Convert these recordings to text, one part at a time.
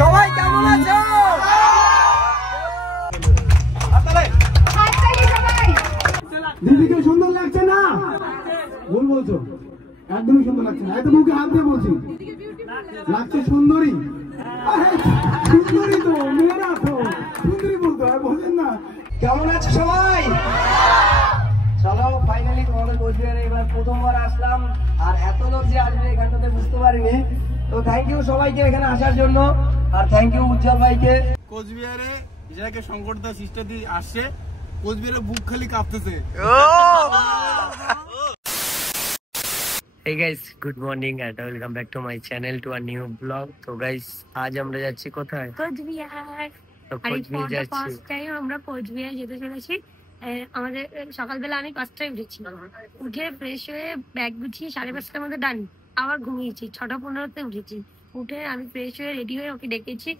সবাই কেমন আছো? দিদিকে সুন্দর লাগছে না? ভুল বলছো, একদমই সুন্দর লাগছে না। এত মুখে হাত দিয়ে বলছি লাগছে সুন্দরী। সুন্দরী তো মেয়েরা তো সুন্দরী বলতো, আর বলেন না। কেমন আছো সবাই? চলো ফাইনালি তোমাদের কোচবিহারে এবার প্রথমবার আসলাম, আর এত লোক যে আসবে এখানটাতে বুঝতে পারিনি। তো থ্যাংক ইউ সবাইকে এখানে আসার জন্য, আর থ্যাংক ইউ উজ্জ্বল ভাইকে। কোচবিহারে যেটাকে শঙ্করদা সিস্টার দিয়ে আসছে, কোচবিহারে বুক খালি কাঁপতেছে। Hey guys, good morning and welcome back to my channel to a new vlog. So guys, আজ আমরা যাচ্ছি কোথায়? কোচবিহার। তো কোচবিহার যাচ্ছি। ফার্স্ট টাইম আমরা কোচবিহার যেতে চলেছি। আমাদের সকালবেলা আমি 5টায় উঠেছি, উঠে ফ্রেশ হয়ে ব্যাগ গুছিয়ে 5:30টার মধ্যে ডান, আবার ঘুমিয়েছি। 6:15-তে উঠেছি, উঠে আমি ফ্রেশ হয়ে রেডি হয়ে ওকে ডেকেছি।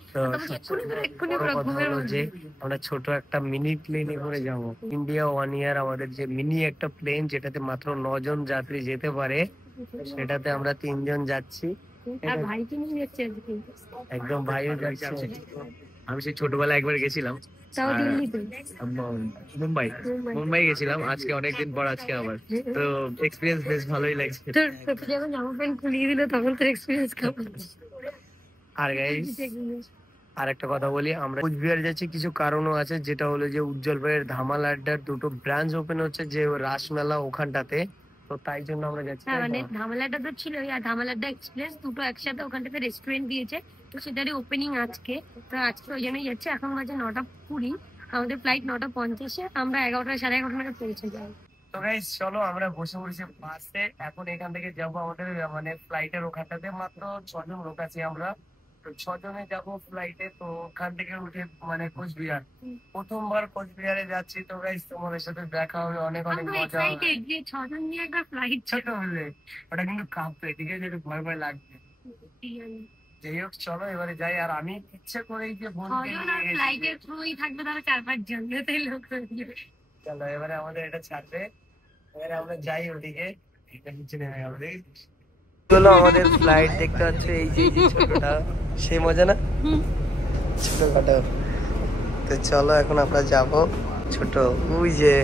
আমরা ছোট একটা মিনি প্লেনে করে যাব ইন্ডিয়া 1 ইয়ার। আমাদের যে মিনি একটা প্লেন যেটাতে মাত্র 9 জন যাত্রী যেতে পারে, সেটাতে আমরা 3 জন যাচ্ছি। ভাইকে নিয়ে যাচ্ছি একদম, ভাইও যাচ্ছে। আমি সেই ছোটবেলায় একবার গেছিলাম মুম্বাই গেছিলাম, আজকে অনেকদিন পর আজকে আবার। তো এক্সপিরিয়েন্স বেশ ভালোই লাগছে। তোর যখন জামা প্যান্ট খুলিয়ে দিল তখন তোর এক্সপিরিয়েন্স কেমন? আর গাইস আর একটা কথা বলি, আমরা কোচবিহার যাচ্ছি কিছু কারণও আছে, যেটা হলো যে উজ্জ্বল ভাইয়ের ধামাল আড্ডার 2টো ব্রাঞ্চ ওপেন হচ্ছে যে রাসমেলা ওখানটাতে। তো তাই জন্য আমরা যাচ্ছি। মানে ধামাল আড্ডা তো ছিল, আর ধামাল আড্ডা এক্সপ্রেস দুটো একসাথে ওখানটাতে রেস্টুরেন্ট দিয়েছে, তো সেটারই ওপেনিং আজকে। তো আজকে ওই জন্যই যাচ্ছে। এখন বাজে 9:20, আমাদের ফ্লাইট 9:50-এ, আমরা 11টা 11:30 নাগাদ পৌঁছে যাই। তো গাইস চলো আমরা বসে বসে বাসে এখন এখান থেকে যাবো আমাদের মানে ফ্লাইটের ওখানটাতে। মাত্র 6 জন লোক আছি আমরা, তো 6 জনে যাবো ফ্লাইটে। তো ওখান থেকে উঠে মানে কোচবিহার, প্রথমবার কোচবিহারে যাচ্ছি। তো গাইস তোমাদের সাথে দেখা হবে, অনেক অনেক মজা হবে। 6 জন নিয়ে একটা ফ্লাইট ছোট হলে ওটা কিন্তু কাঁপবে, ঠিক আছে, একটু ভয় ভয় লাগবে। যাই হোক চলো এবারে যাই। আর আমি ইচ্ছে করেই যে ফ্লাইটের ক্রুই থাকবে তাহলে 4-5 জন লোক। চলো এবারে আমাদের এটা ছাড়বে, এবারে আমরা যাই ওদিকে। এটা নিচে নেমে গেল, চলো আমাদের ফ্লাইট দেখতে পাচ্ছ, এই যে ছোটটা, সেই মজা না ছোটখাটো। তো চলো এখন আমরা যাব ছোট, ওই যে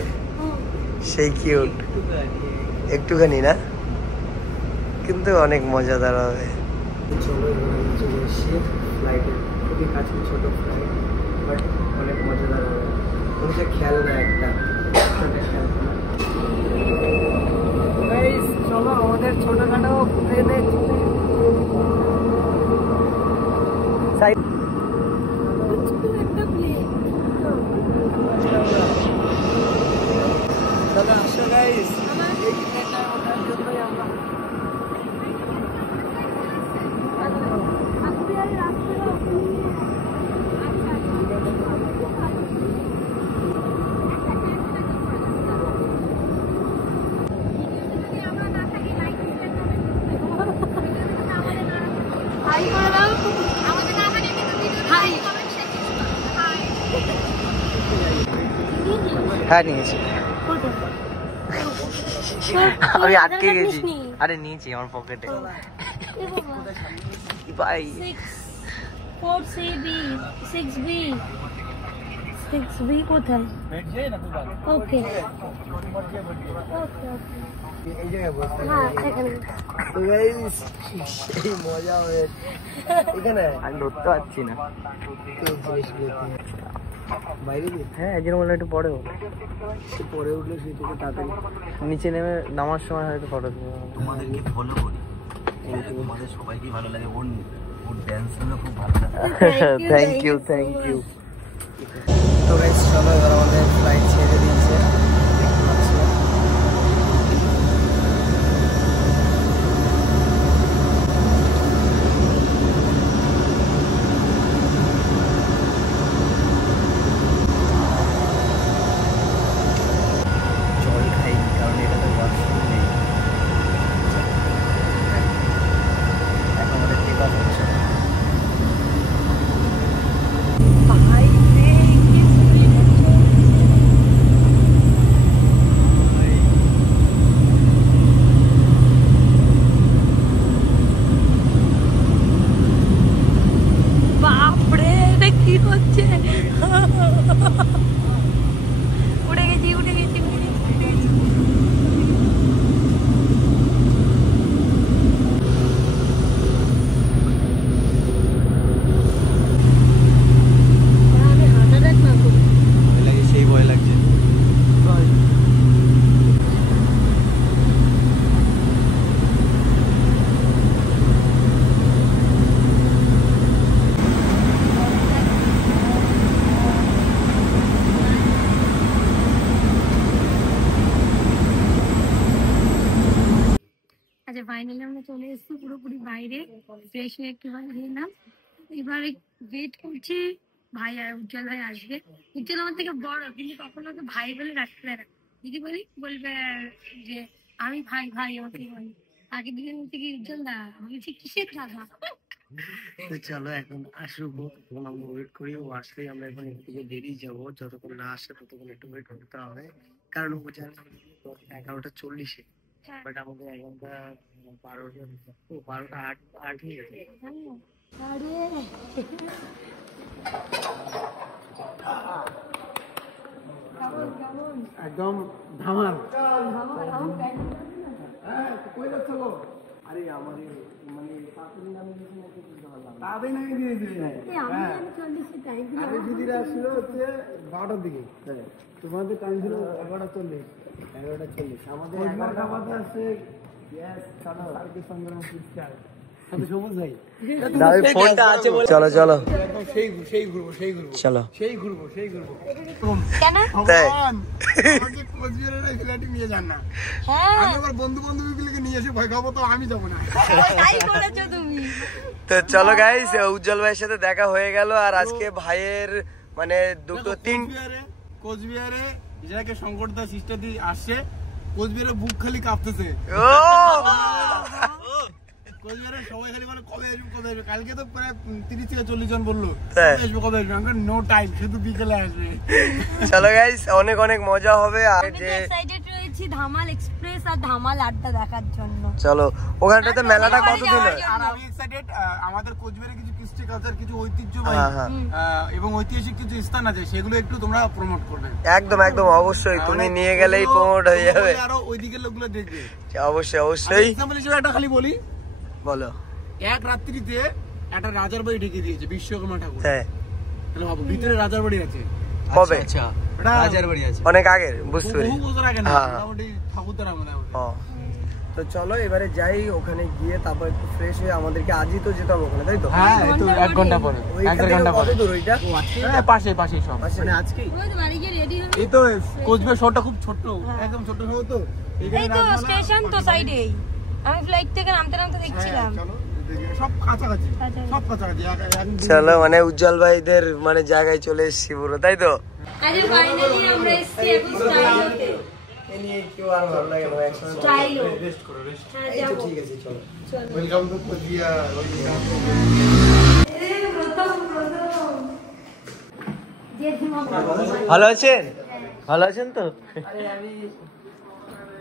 সেই কিউট, একটুখানি না কিন্তু অনেক মজাদার হবে। চলো চলে এসছি ফ্লাইটের খুবই কাছে, ছোট ফ্লাইট বাট অনেক মজাদার হবে। ওটা খেলনা একটা চলো আমাদের ছোটখাটো প্লেনে দাদা আসো গাইস, এই প্লেনটা ওঠার জন্যই আমরা হ্যাঁ নিয়েছি। আমি আটকে গেছি। আরে নিয়েছি আমার পকেটে। ভাই 6B কোথায়? ওকে এই জায়গায় বসতে মজা হয়েছে এখানে। আমি ধরতে পারছি না বাইরে। হ্যাঁ এর জন্য একটু পরে উঠলে সেই থেকে তাড়াতাড়ি নিচে নেমে নামার সময় হয়তো ফটো দেবো। তোমাদেরকে ফলো করি, তোমাদের সবাইকে ভালো লাগে, ওর ড্যান্স গুলো খুব ভালো লাগে। Thank you. তো গাইস চলো এবার আমাদের ফ্লাইট ছেড়ে দিয়েছে, দেখতে পাচ্ছি। কি হচ্ছে? উঠে গেছি উঠে গেছি উঠে গেছি উঠে গেছি। আমি হার্ট অ্যাটাক না করি। সেই ভয় লাগছে। আচ্ছা ফাইনালি আমরা চলে এসেছি পুরোপুরি বাইরে, ফ্রেশ হয়ে একটু বাইরে এলাম। এবারে ওয়েট করছি ভাই আর উজ্জ্বল ভাই আসবে। উজ্জ্বল আমার থেকে বড়, কিন্তু কখনো ওকে ভাই বলে রাখতে পারে না। যদি বলি বলবে যে আমি ভাই ভাই আমাকে বলি। আগের দিনে বলছে কি উজ্জ্বল দা, আমি বলছি কিসের দাদা। তো চলো এখন আসবো, তখন আমরা ওয়েট করি। ও আসলেই আমরা এখন এর থেকে বেরিয়ে যাবো। যতক্ষণ না আসে ততক্ষণ একটু ওয়েট করতে হবে, কারণ ও জানে 11:40-এ, বাট আমাদের 12:08 হয়ে গেছে। আরে একদম ধামাল। আরে আমাদের মানে তাড়াতাড়ি নামে গেছি নাকি বুঝতে পারলাম না। তাদের নাকি দিয়েছে। আগে দিদিরা আসছিল হচ্ছে 12টার দিকে, তোমাদের টাইম ছিল 11:40। 11:40 আমাদের আমাদের খাবার আসছে সবুজ ভাই। ফোনটা আছে বলে চলো চলো সেই ঘুরবো চলো। কেন? আমাকে কোচবিহারের এই ফ্ল্যাটে নিয়ে যান না। হ্যাঁ আমি আমার বন্ধু বান্ধবীগুলোকে নিয়ে এসে ভয় খাবো, তো আমি যাবো না। তাই বলেছো তুমি। তো চলো গাইস, উজ্জ্বল ভাইয়ের সাথে দেখা হয়ে গেল। আর আজকে ভাইয়ের মানে দুটো তিন কোচবিহারে যাকে শঙ্করদা সিস্টার দিয়ে আসছে, কোচবিহারে বুক খালি কাঁপতেছে। কোচবিহারে সবাই খালি মানে কবে আসবে কবে আসবে। কালকে তো প্রায় 30 থেকে 40 জন বললো আসবে কবে আসবে। আমরা নো টাইম, শুধু বিকেলে আসবে। চলো গাইস, অনেক অনেক মজা হবে। আর আমি যে এক্সাইটেড রয়েছি ধামাল এক্সপ্রেস আর ধামাল আড্ডা দেখার জন্য। চলো ওখানটাতে মেলাটা কতদিন হয়? আর আমি এক্সাইটেড, আমাদের কোচবিহারে কিছু কৃষ্টি কালচার, কিছু ঐতিহ্যবাহী এবং ঐতিহাসিক কিছু স্থান আছে, সেগুলো একটু তোমরা প্রমোট করবে। একদম একদম অবশ্যই, তুমি নিয়ে গেলেই প্রমোট হয়ে যাবে। আরো ওইদিকের লোকগুলো দেখবে। অবশ্যই অবশ্যই। এক্সাম্পল হিসেবে একটা খালি বলি, বলো। এক রাত্রিতে একটা রাজার বাড়ি ঢেকে দিয়েছে বিশ্বকর্মা ঠাকুর। হ্যাঁ, তাহলে ভাবো ভিতরে রাজার বাড়ি আছে। কবে? রাজার বাড়ি আছে অনেক আগে, বুঝতে পেরেছি। বহু বছর আগে না, হ্যাঁ। মোটামুটি ঠাকুরদার আমলে। তো চলো এবারে যাই, ওখানে গিয়ে তারপর একটু ফ্রেশ হয়ে আমাদেরকে আজই তো যেতে হবে ওখানে, তাই তো? হ্যাঁ, এই তো 1 ঘন্টা পরে, 1 ঘন্টা কত পরে। দূর ওইটা? পাশে সব। মানে আজকেই ওই তো বাড়ি গিয়ে রেডি হবে। এই তো কোচবিহার শহরটা খুব ছোট্ট, একদম ছোট্ট শহর তো। এই তো স্টেশন তো সাইডেই, আমি ফ্লাইট থেকে নামতে নামতে দেখছিলাম। চলো সব কাছাকাছি, সব কাছাকাছি। চলো মানে উজ্জ্বল ভাইদের মানে জায়গায় চলে এসেছি পুরো, তাই তো? আজ ফাইনালি আমরা এসেছি এখন স্টাইলোতে। এ নিয়ে কেউ আর ভালো লাগে না একসাথে। স্টাইলো রেস্ট করো, রেস্ট। হ্যাঁ এই তো যাবো। ঠিক আছে, চলো। Welcome to Coochbehar. ভালো আছেন? ভালো আছেন তো? আরে আমি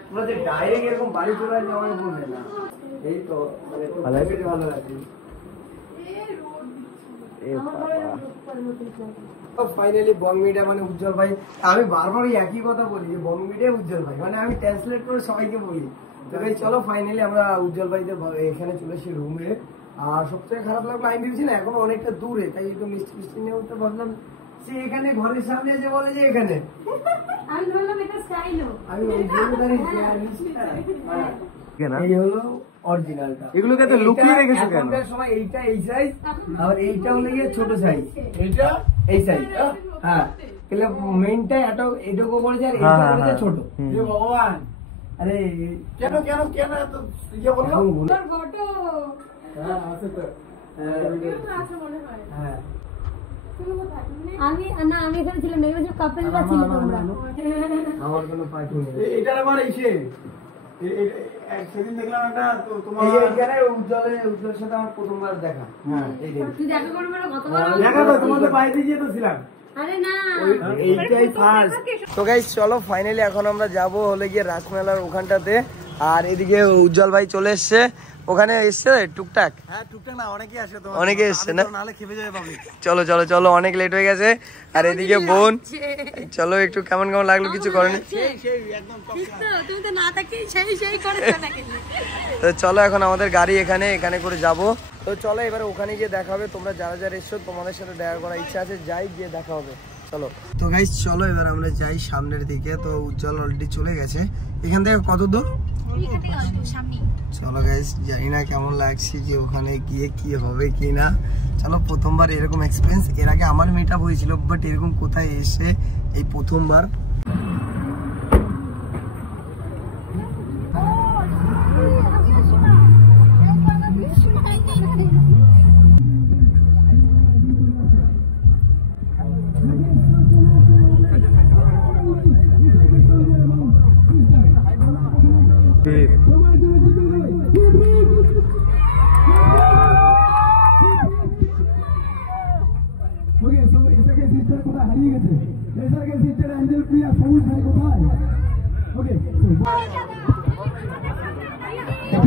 তোমরা যে ডাইরেক্ট এরকম বাড়ি চলে আসবে আমাকে বলবে না। এই তো মানে খুব ভালো লাগছে। ফাইনালি বং মিডিয়া মানে উজ্জ্বল ভাই, আমি বারবার একই কথা বলি যে বং মিডিয়া উজ্জ্বল ভাই, মানে আমি ট্রান্সলেট করে সবাইকে বলি। তো ভাই চলো ফাইনালি আমরা উজ্জ্বল ভাইদের এখানে চলে এসেছি রুমে। আর সবথেকে খারাপ লাগলো, আমি ভেবেছি না এখন অনেকটা দূরে, তাই একটু মিষ্টি মিষ্টি নিয়ে উঠতে ভাবলাম সে এখানে ঘরের সামনে যে বলে যে এখানে আমি বললাম এটা স্টাইলো। আমি এই জন্য দাঁড়িয়েছি আর মিষ্টি না। এই হলো অরিজিনালটা। এগুলোকে তো লুকিয়ে রেখেছো কেন? এখনকার সময় এইটা এই সাইজ, আর এইটা হলো গিয়ে ছোট সাইজ, এইটা এই সাইজ। হ্যাঁ, তাহলে মেইনটা এটুকু করেছে আর এইটা করেছে ছোট। হে ভগবান, আরে কেন কেন কেন এত ইয়ে বললো? তোর ফটো হ্যাঁ আছে তো। হ্যাঁ আমি আমি এখানে ছিলাম না, এবার কাপেলরা ছিল তোমরা। আমার কোনো পার্টি নেই। এটা আমার ইসে সেদিন দেখলাম একটা তোমার এইখানে উজ্জ্বলের সাথে আমার প্রথমবার দেখা। হ্যাঁ এই দেখ, তুই দেখা করবে না গতবার? দেখা তো তোমাদের বাড়িতে গিয়ে তো ছিলাম। আরে না, এইটাই ফার্স্ট। তো গাইস চলো ফাইনালি এখন আমরা যাব হলে গিয়ে রাসমেলার ওখানটাতে। আর এদিকে উজ্জ্বল ভাই চলে এসছে। ওখানে এসছে টুকটাক? হ্যাঁ টুকটাক না, অনেকেই আসে তো, অনেকে এসছে না? নাহলে খেপে যাবে পাবলিক। চলো চলো চলো, অনেক লেট হয়ে গেছে। আর এদিকে বোন, চলো একটু কেমন কেমন লাগলো, কিছু করেনি তো চলো এখন আমাদের গাড়ি এখানে করে যাব। তো চলো এবারে ওখানে গিয়ে দেখা হবে। তোমরা যারা যারা এসছো তোমাদের সাথে দেখা করার ইচ্ছা আছে, যাই গিয়ে দেখা হবে। চলো তো গাইস, চলো এবার আমরা যাই সামনের দিকে। তো উজ্জ্বল অলরেডি চলে গেছে। এখান থেকে কত দূর? চলো গাইস, জানি না কেমন লাগছে যে ওখানে গিয়ে কি হবে কি না। চলো, প্রথমবার এরকম এক্সপিরিয়েন্স। এর আগে আমার মিটআপ হয়েছিল, বাট এরকম কোথায় এসে এই প্রথমবার।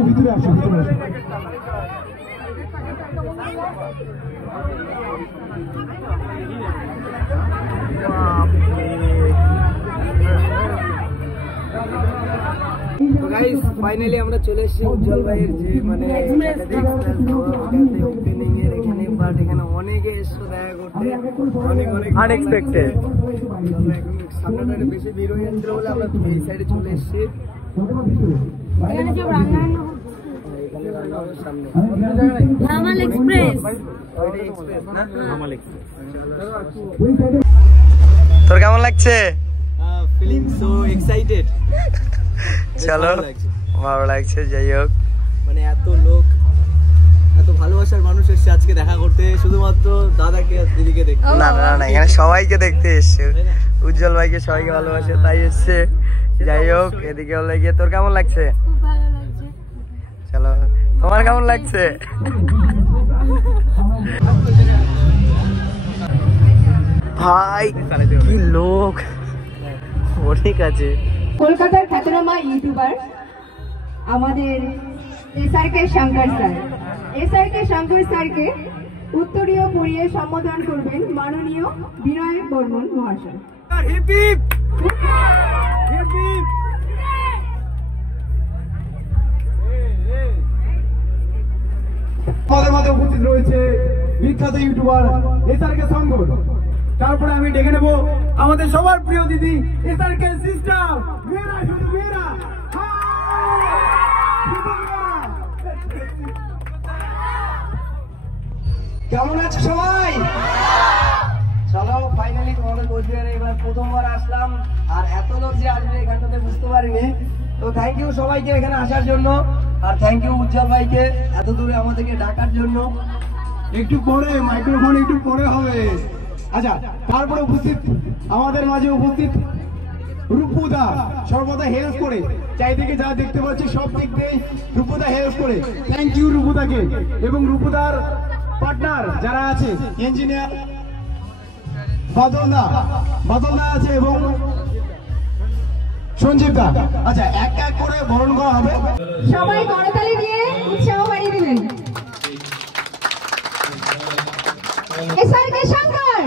ভিতরে আসো, ভিতরে আসো। গাইস ফাইনালি আমরা চলে এসেছি উজ্জ্বল ভাইয়ের যে মানে ওপেনিং এর এখানে। বাট এখানে অনেকে এসে দেখা করতে, অনেক অনেক আনএক্সপেক্টেড। সামনে বেশি ভিড় হয়ে যাচ্ছিল বলে আমরা এই সাইডে চলে এসেছি। ধামাল এক্সপ্রেস। তোর কেমন লাগছে? Feeling so excited. চলো, ভালো লাগছে। যাই হোক, মানে এত লোক, এত ভালোবাসার মানুষ এসছে আজকে দেখা করতে, শুধুমাত্র দাদাকে আর দিদিকে দেখতে। না না না, এখানে সবাইকে দেখতে এসছে। উজ্জ্বল ভাইকে সবাইকে ভালোবাসে তাই এসছে। যাই হোক, এদিকে হলে গিয়ে তোর কেমন লাগছে? খুব ভালো লাগছে। চলো, তোমার কেমন লাগছে? ভাই কি লোক, অনেক আছে। কলকাতার খ্যাতনামা ইউটিউবার আমাদের SRK Shankar sir. SRK Shankar স্যারকে উত্তরীয় পরিয়ে সম্বোধন করবেন মাননীয় বিনয় বর্মন মহাশয়। আমাদের মধ্যে উপস্থিত রয়েছে বিখ্যাত ইউটিউবার এসআরকে শঙ্কর। তারপরে আমি ডেকে নেব আমাদের সবার প্রিয় দিদি এসআরকে সিস্টার মেয়েরা, শুধু মেয়েরা। কেমন আছে সবাই? চলো ফাইনালি তোমাদের কোচবিহারে এবার প্রথমবার আসলাম। আর এত লোক যে আসবে এখানটাতে বুঝতে পারিনি। তো থ্যাংক ইউ সবাইকে এখানে আসার জন্য। আর থ্যাংক ইউ উজ্জ্বল ভাইকে এত দূরে আমাদেরকে ডাকার জন্য। একটু পরে মাইক্রোফোন একটু পরে হবে। আচ্ছা, তারপরে উপস্থিত আমাদের মাঝে উপস্থিত রূপুদা, সর্বদা হেল্প করে, চারিদিকে যা দেখতে পাচ্ছি সব দিক দিয়ে রূপুদা হেল্প করে। থ্যাংক ইউ রূপুদাকে। এবং রূপুদার পার্টনার যারা আছে, ইঞ্জিনিয়ার বাদলদা আছে এবং সঞ্জীব দা। আচ্ছা, এক এক করে বরণ করা হবে। সবাই করতালি দিয়ে উৎসাহ বাড়িয়ে দিলেন। SRK Shankar,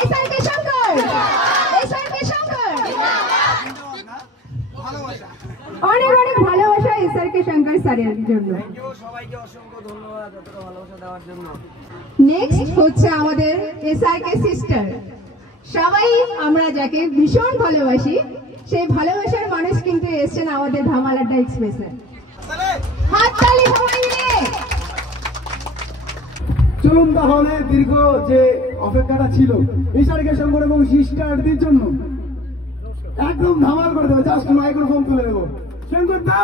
SRK Shankar, SRK Shankar. অনেক অনেক ভালোবাসা এসআরকে শঙ্কর স্যারের জন্য। সবাইকে অসংখ্য ধন্যবাদ এতটা ভালোবাসা দেওয়ার জন্য। নেক্সট হচ্ছে আমাদের এসআরকে সিস্টার। সবাই আমরা যাকে ভীষণ ভালোবাসি, সেই ভালোবাসার মানুষ কিন্তু এসেছেন আমাদের ধামাল আড্ডা এক্সপ্রেসে। হাততালি সবাই মিলে। চলুন তাহলে দীর্ঘ যে অপেক্ষাটা ছিল এসআরকে শঙ্কর এবং সিস্টারদের জন্য একদম ধামাল করে দেবো। জাস্ট মাইক্রোফোন তুলে দেবো। শঙ্কর দা,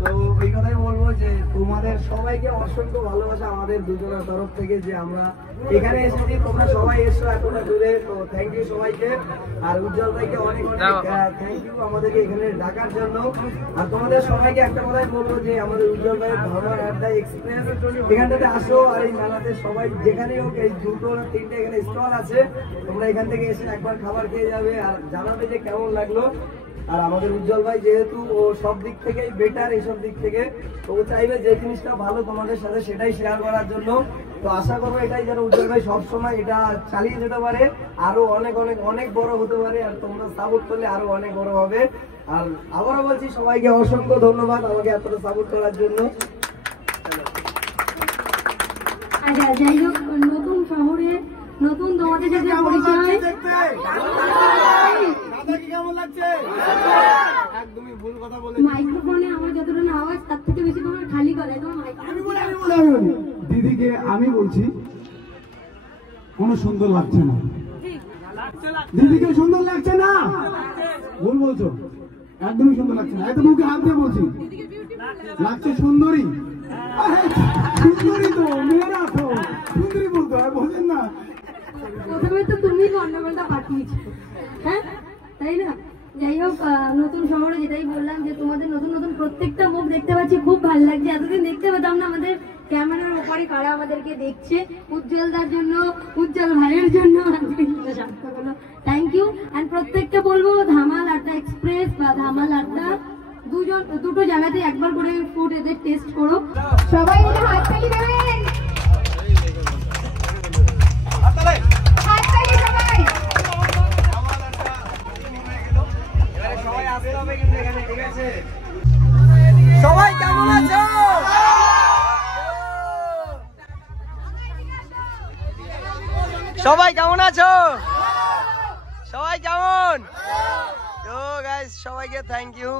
তো এই কথাই বলবো যে তোমাদের সবাইকে অসংখ্য ভালোবাসা আমাদের দুজনের তরফ থেকে, যে আমরা এখানে এসেছি, তোমরা সবাই এসছো এতটা দূরে। তো থ্যাংক ইউ সবাইকে। আর উজ্জ্বল ভাইকে অনেক অনেক থ্যাংক ইউ আমাদেরকে এখানে ডাকার জন্য। আর তোমাদের সবাইকে একটা কথাই বলবো যে আমাদের উজ্জ্বল ভাইয়ের ধামাল আড্ডা এক্সপ্রেস এখানটাতে আসো। আর এই মেলাতে সবাই যেখানে হোক, এই দুটো না তিনটে এখানে স্টল আছে, তোমরা এখান থেকে এসে একবার খাবার খেয়ে যাবে আর জানাবে যে কেমন লাগলো। আর আমাদের উজ্জ্বল ভাই যেহেতু ও সব দিক থেকেই বেটার, এইসব দিক থেকে তো ও চাইবে যে জিনিসটা ভালো তোমাদের সাথে সেটাই শেয়ার করার জন্য। তো আশা করবো এটাই যেন উজ্জ্বল ভাই সবসময় এটা চালিয়ে যেতে পারে, আরো অনেক অনেক অনেক বড় হতে পারে, আর তোমরা সাপোর্ট করলে আরো অনেক বড় হবে। আর আবারও বলছি সবাইকে অসংখ্য ধন্যবাদ আমাকে এতটা সাপোর্ট করার জন্য। আচ্ছা, যাই হোক, নতুন শহরে নতুন তোমাদের সাথে পরিচয়। মাইক্রোফোনে আমার যতটা না আওয়াজ তার থেকে বেশি তোমার খালি করে। দিদিকে আমি বলছি কোনো সুন্দর লাগছে না, দিদিকে সুন্দর লাগছে না, ভুল বলছো, একদমই সুন্দর লাগছে না। এত মুখে হাত দিয়ে বলছি লাগছে সুন্দরী। সুন্দরী তো মেয়েরা তো সুন্দরী বলতো, বোঝেন না? প্রথমে তো তুমি গন্ডগোলটা পাঠিয়েছো, হ্যাঁ তাই না? যাই হোক, নতুন শহরে যেটাই বললাম যে তোমাদের নতুন নতুন প্রত্যেকটা মুখ দেখতে পাচ্ছি, খুব ভালো লাগছে। এতদিন দেখতে পেতাম না আমাদের ক্যামেরার উপরে কারা আমাদেরকে দেখছে। উজ্জ্বলদার জন্য, উজ্জ্বল ভাইয়ের জন্য থ্যাংক ইউ। অ্যান্ড প্রত্যেকটা বলবো ধামাল আড্ডা এক্সপ্রেস বা ধামাল আড্ডা দুটো জায়গাতে একবার করে ফুড এদের টেস্ট করো। সবাই মিলে হাততালি দেবেন, হাততালি সবাই। সবাই আসতে হবে কিন্তু এখানে, ঠিক আছে? সবাই কেমন আছো? সবাই কেমন আছো? সবাই কেমন? তো গাইস সবাইকে থ্যাংক ইউ।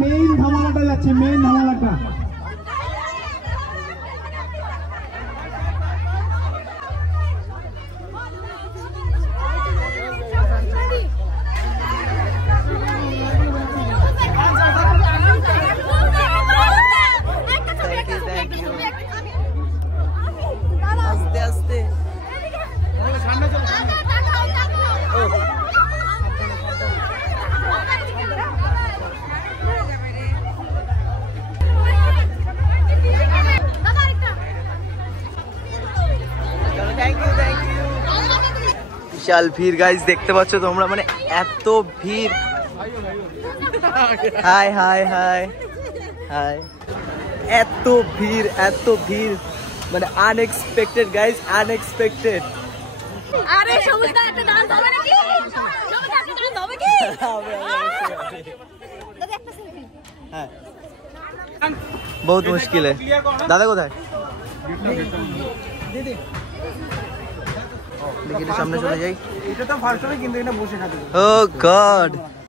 মেইন ধামালাটা যাচ্ছে, মেইন ধামালাটা। আস্তে আস্তে বিশাল ভিড় গাইস, দেখতে পাচ্ছ তোমরা, মানে এত ভিড়। হাই হাই হাই হাই, এত ভিড় এত ভিড়, মানে আনএক্সপেক্টেড গাইস, আনএক্সপেক্টেড। আরে সবুজদা একটা ডান্স হবে নাকি? সবুজদা একটা ডান্স হবে কি? হ্যাঁ, বহুত মুশকিল है। দাদা কোথায়? দিদি দেখি সামনে চলে যাই। এটা তো ফার্স্ট হবে কিন্তু এটা বসে খাবে। ও গড।